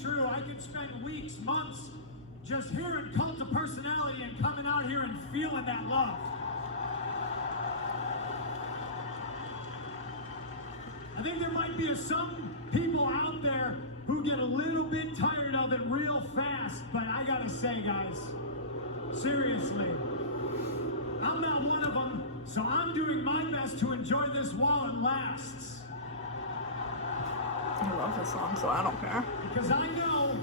true. I could spend weeks, months, just hearing Cult of Personality and coming out here and feeling that love. I think there might be some people out there who get a little bit tired of it real fast, but I gotta say, guys, seriously, I'm not one of them, so I'm doing my best to enjoy this while it lasts. I love this song, so I don't care. Because I know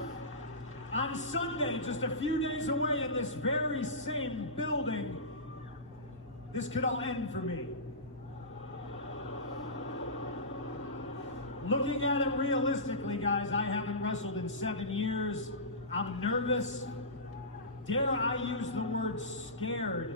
on Sunday, just a few days away in this very same building, this could all end for me. Looking at it realistically, guys, I haven't wrestled in 7 years. I'm nervous. Dare I use the word scared?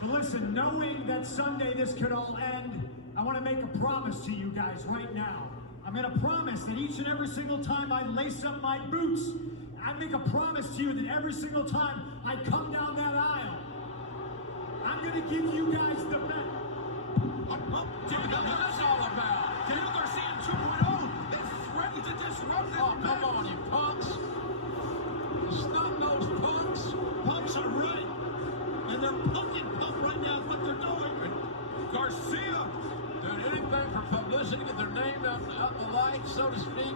But listen, knowing that Sunday this could all end, I want to make a promise to you guys right now. I'm going to promise that each and every single time I lace up my boots, I make a promise to you that every single time I come down that aisle, I'm going to give you guys the best. Dude, what is this all about? Daniel Garcia 2.0. They threatened to disrupt this. Oh, come on, you punks. Snot-nosed punks. Punks are right. And they're punking pump right now is what they're doing. Garcia doing anything for publicity, get their name out in the light, so to speak.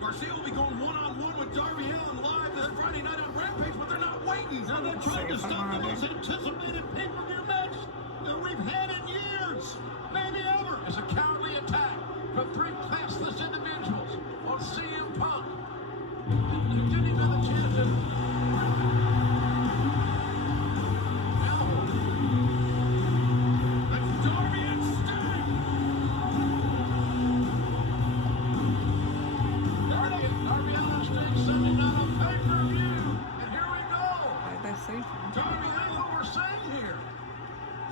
Garcia will be going one-on-one with Darby Allin live this Friday night on Rampage, but they're not waiting. Now they're trying to stop the most anticipated pay-per-view match that we've had in years, maybe ever. It's a cowardly attack from three classless individuals on CM Punk. Who didn't even have a chance to... Darby Allin, what we're saying here.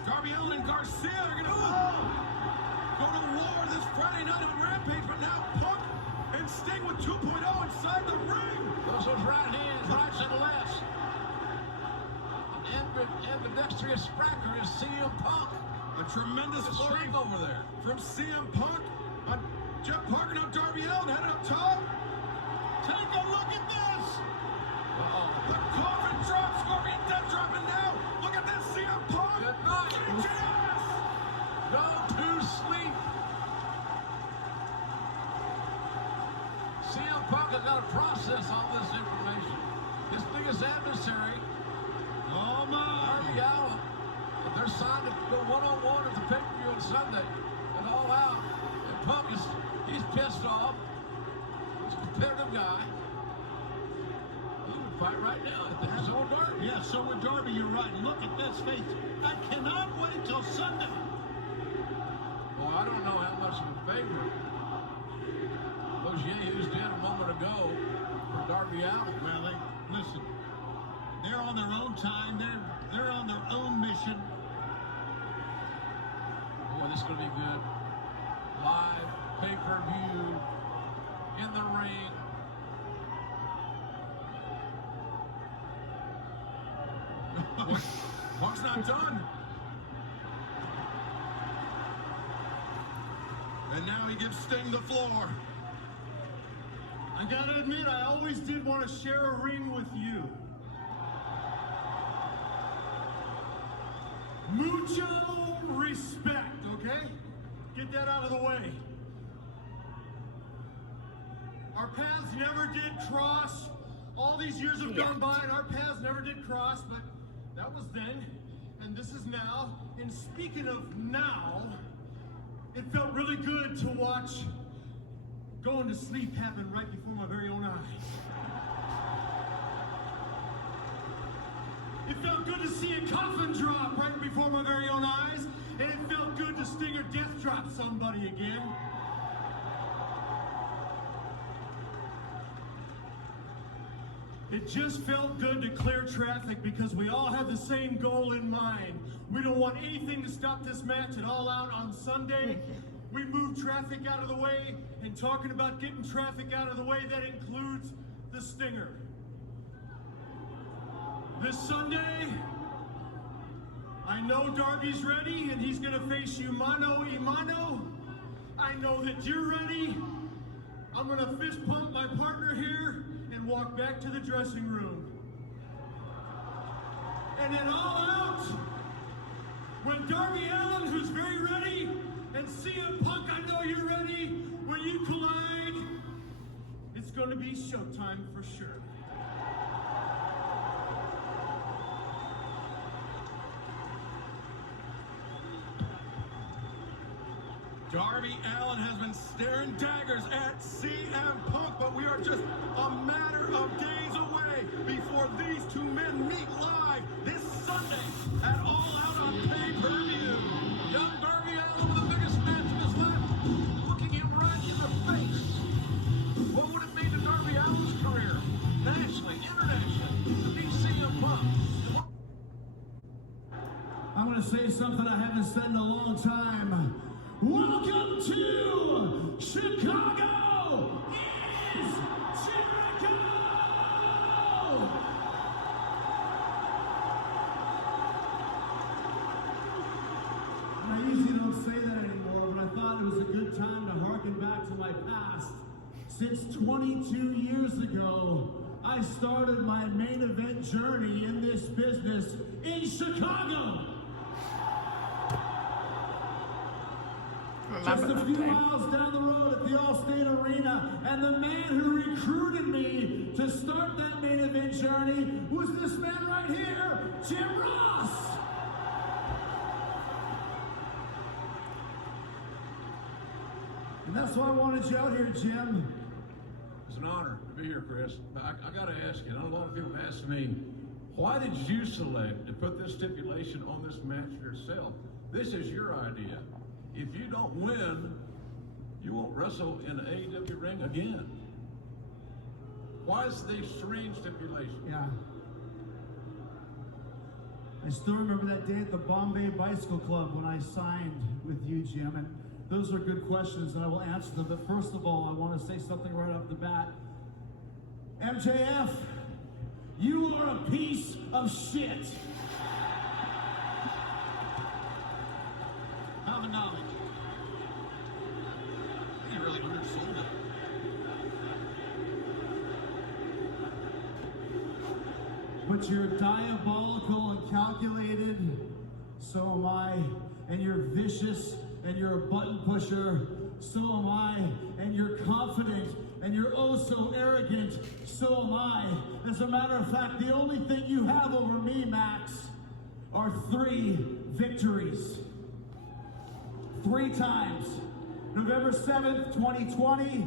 Darby Allin and Garcia are going to go to war this Friday night on Rampage, but now Punk and Sting with 2.0 inside the ring. Those right hands, rights and lefts. Ambidextrous spracker is CM Punk. A tremendous flurry over there from CM Punk on Jeff Parker. Now Darby Allin headed up top. Take a look at this. The coffin drop, Scorpion Death dropping now. Look at this, CM Punk. Good night. Yes. Go to sleep. CM Punk has got to process all this information. His biggest adversary, Darby Allin, but they're signed to go one-on-one at the pay-per-view on Sunday and all out. And Punk he's pissed off. He's a competitive guy. Fight right now. I think so would Darby. Yeah, so would Darby. You're right. Look at this face. I cannot wait till Sunday. Well, I don't know how much of a favor those yahoos did a moment ago for Darby Allin. Well, listen. They're on their own time. They're on their own mission. Boy, this is going to be good. Live pay-per-view in the ring. Punk's not done. And now he gives Sting the floor. I gotta admit, I always did want to share a ring with you. Mucho respect, okay? Get that out of the way. Our paths never did cross. All these years have gone by and our paths never did cross, but that was then, and this is now. And speaking of now, it felt really good to watch going to sleep happen right before my very own eyes. It felt good to see a coffin drop right before my very own eyes, and it felt good to Stinger death drop somebody again. It just felt good to clear traffic because we all have the same goal in mind. We don't want anything to stop this match at All Out on Sunday. we move traffic out of the way, and talking about getting traffic out of the way, that includes the Stinger. This Sunday, I know Darby's ready, and he's gonna face you mano a mano. I know that you're ready. I'm gonna fist pump my partner here and walk back to the dressing room. And then all out, when Darby Allin, who's very ready, and CM Punk, I know you're ready, when you collide, it's gonna be showtime for sure. Darby Allin has been staring daggers at CM Punk, but we are just a matter of days away before these two men meet live this Sunday at All Out on pay-per-view. Young Darby Allin with the biggest match of his life, looking him right in the face. What would it mean to Darby Allin's career, nationally, internationally, to beat CM Punk? I'm gonna say something I haven't said in a long time. Welcome to Chicago is Jericho! I usually don't say that anymore, but I thought it was a good time to harken back to my past. Since 22 years ago, I started my main event journey in this business in Chicago. Just a few miles down the road at the Allstate Arena, and the man who recruited me to start that main event journey was this man right here, Jim Ross. And that's why I wanted you out here, Jim. It's an honor to be here, Chris. I got to ask you, and a lot of people ask me, why did you select to put this stipulation on this match yourself? This is your idea. If you don't win, you won't wrestle in an AEW ring again. Why is the strange stipulation? Yeah. I still remember that day at the Bombay Bicycle Club when I signed with you, Jim, and those are good questions and I will answer them, but first of all, I want to say something right off the bat. MJF, you are a piece of shit. Common knowledge. He really undersold it. But you're diabolical and calculated, so am I, and you're vicious, and you're a button pusher, so am I, and you're confident, and you're oh so arrogant, so am I. As a matter of fact, the only thing you have over me, Max, are 3 victories. 3 times. November 7th, 2020,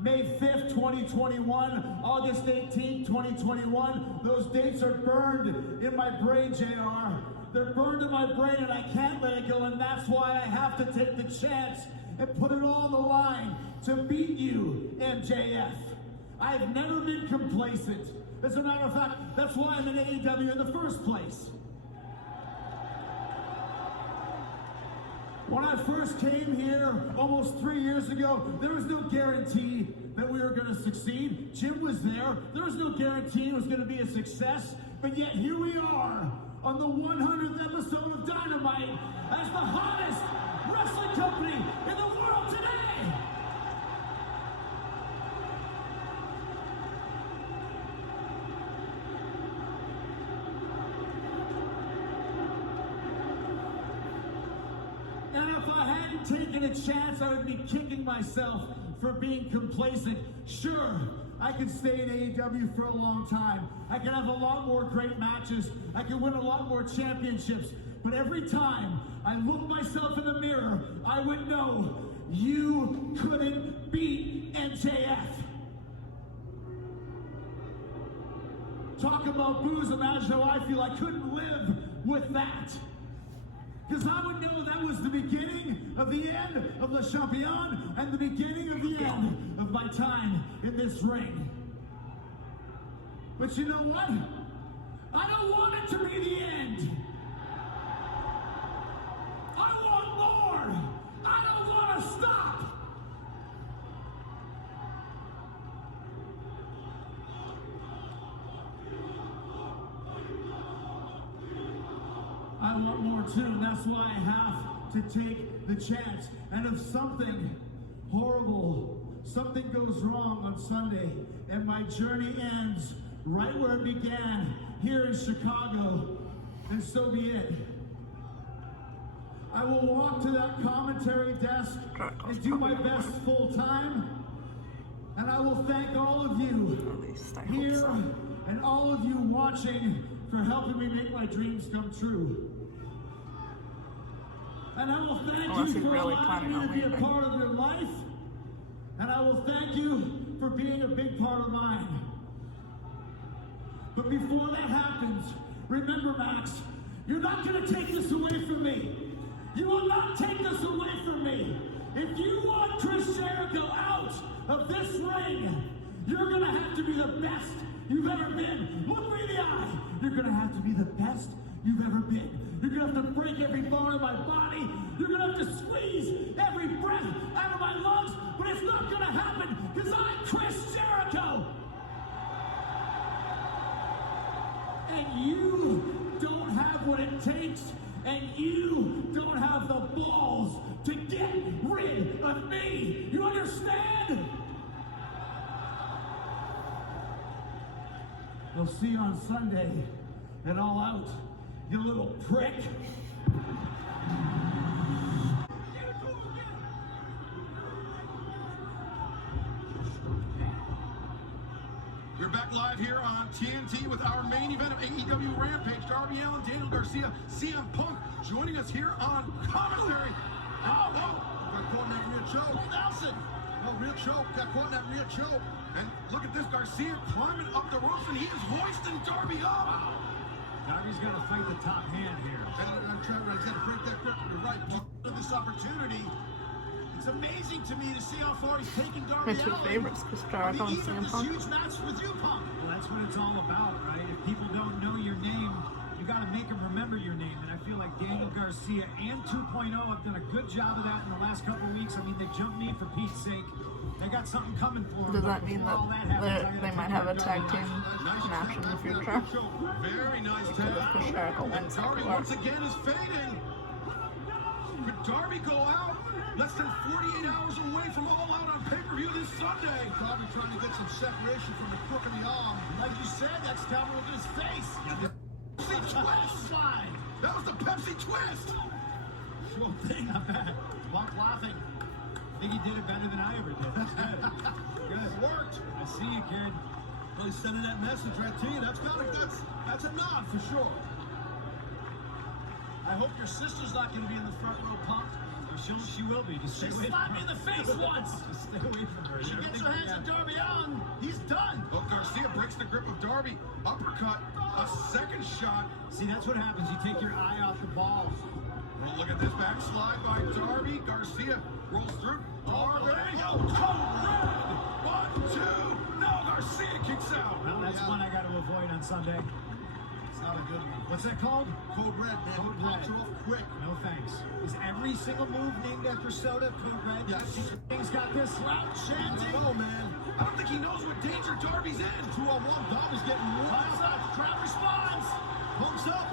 May 5th, 2021, August 18th, 2021. Those dates are burned in my brain, JR. They're burned in my brain and I can't let it go, and that's why I have to take the chance and put it all on the line to beat you, MJF. I've never been complacent. As a matter of fact, that's why I'm in AEW in the first place. When I first came here almost 3 years ago, there was no guarantee that we were going to succeed. Jim was there. There was no guarantee it was going to be a success. But yet here we are on the 100th episode of Dynamite as the hottest wrestling company in the world today. And if I hadn't taken a chance, I would be kicking myself for being complacent. Sure, I could stay in AEW for a long time. I could have a lot more great matches. I could win a lot more championships. But every time I look myself in the mirror, I would know you couldn't beat MJF. Talk about booze, imagine how I feel. I couldn't live with that. Because I would know that was the beginning of the end of Le Champion and the beginning of the end of my time in this ring. But you know what? I don't want it to be the end. I want more. I don't want to 2, and that's why I have to take the chance. And if something horrible, something goes wrong on Sunday, and my journey ends right where it began, here in Chicago, then so be it. I will walk to that commentary desk and do my best full time. And I will thank all of you here and all of you watching for helping me make my dreams come true. And I will thank you for allowing me to be a part of your life. And I will thank you for being a big part of mine. But before that happens, remember, Max, you're not going to take this away from me. You will not take this away from me. If you want Chris Jericho out of this ring, you're going to have to be the best you've ever been. Look me in the eye. You're going to have to be the best you've ever been. You're going to have to break every bone in my body. You're going to have to squeeze every breath out of my lungs. But it's not going to happen because I'm Chris Jericho. And you don't have what it takes, and you don't have the balls to get rid of me. You understand? We'll see you on Sunday at All Out, you little prick. We're back live here on TNT with our main event of AEW Rampage. Darby Allin, Daniel Garcia, CM Punk joining us here on commentary. Oh, got caught in that rear choke. Oh, Nelson. No, rear choke. Got caught in that rear choke. And look at this, Garcia climbing up the ropes, and he is hoisting Darby up. Wow. Darby's got to fight the top hand here. And I'm trying to break that grip. You're right. This opportunity. It's amazing to me to see how far he's taken Darby My two favorites, Chris Jericho and CM Punk. Huge match with you, Punk. Well, that's what it's all about, right? If people don't know your name, you got to make them remember your name. And I feel like Daniel Garcia and 2.0 have done a good job of that in the last couple of weeks. I mean, they jumped me for Pete's sake. They got something coming for them. Does that mean that they might have a tag team match in the future? Very nice tag. Chris Jericho wins Darby once again is fading. Could Darby go out? Less than 48 hours away from All Out on pay-per-view this Sunday. Darby trying to get some separation from the crook of the arm. Like you said, that's coming with his face. Pepsi twist. That was the Pepsi twist. Sure thing, not bad. Mark laughing. I think he did it better than I ever did. That's good. Good. It worked. I see you, kid. Well, he's sending that message right to you. That's a nod for sure. I hope your sister's not going to be in the front row, Punk. She will be. Just stay away slapped me in the face once. Just stay away from her. She gets her hands on Darby Allin. He's done. Well, Garcia breaks the grip of Darby. Uppercut. A second shot. See, that's what happens. You take your eye off the ball. Well, look at this backslide by Darby. Garcia rolls through. Darby. Code red. 1, 2. No, Garcia kicks out. Well, that's one I got to avoid on Sunday. It's not a good one. What's that called? Code red, man. Code Pops red. her off quick. No thanks. Is every single move named after soda Code red? Yes. Thing's got this. Route chanting. Oh, man. I don't think he knows what danger Darby's in. 2-on-1. Darby's getting riled up. Crowd responds. Punk's up.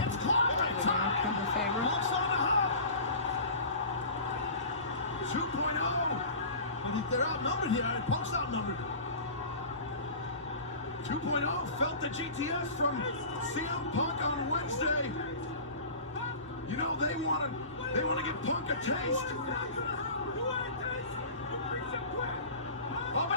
Gets caught. Punk's on the hop. 2.0. But they're outnumbered here. Punk's outnumbered. 2.0 felt the GTS from CM Punk on Wednesday. You know they want to give Punk a taste. Oh, but